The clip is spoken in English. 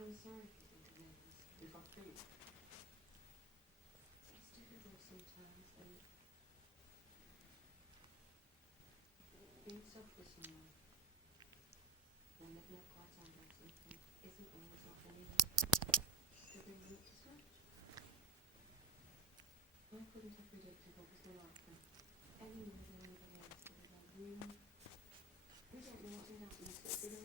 I'm sorry if you think of it. If I think, It's difficult sometimes, and being soft with someone when they've not quite handled something isn't always what they need to bring them up to scratch. I couldn't have predicted what was going to happen any more than anybody else could have. We don't know what will happen next.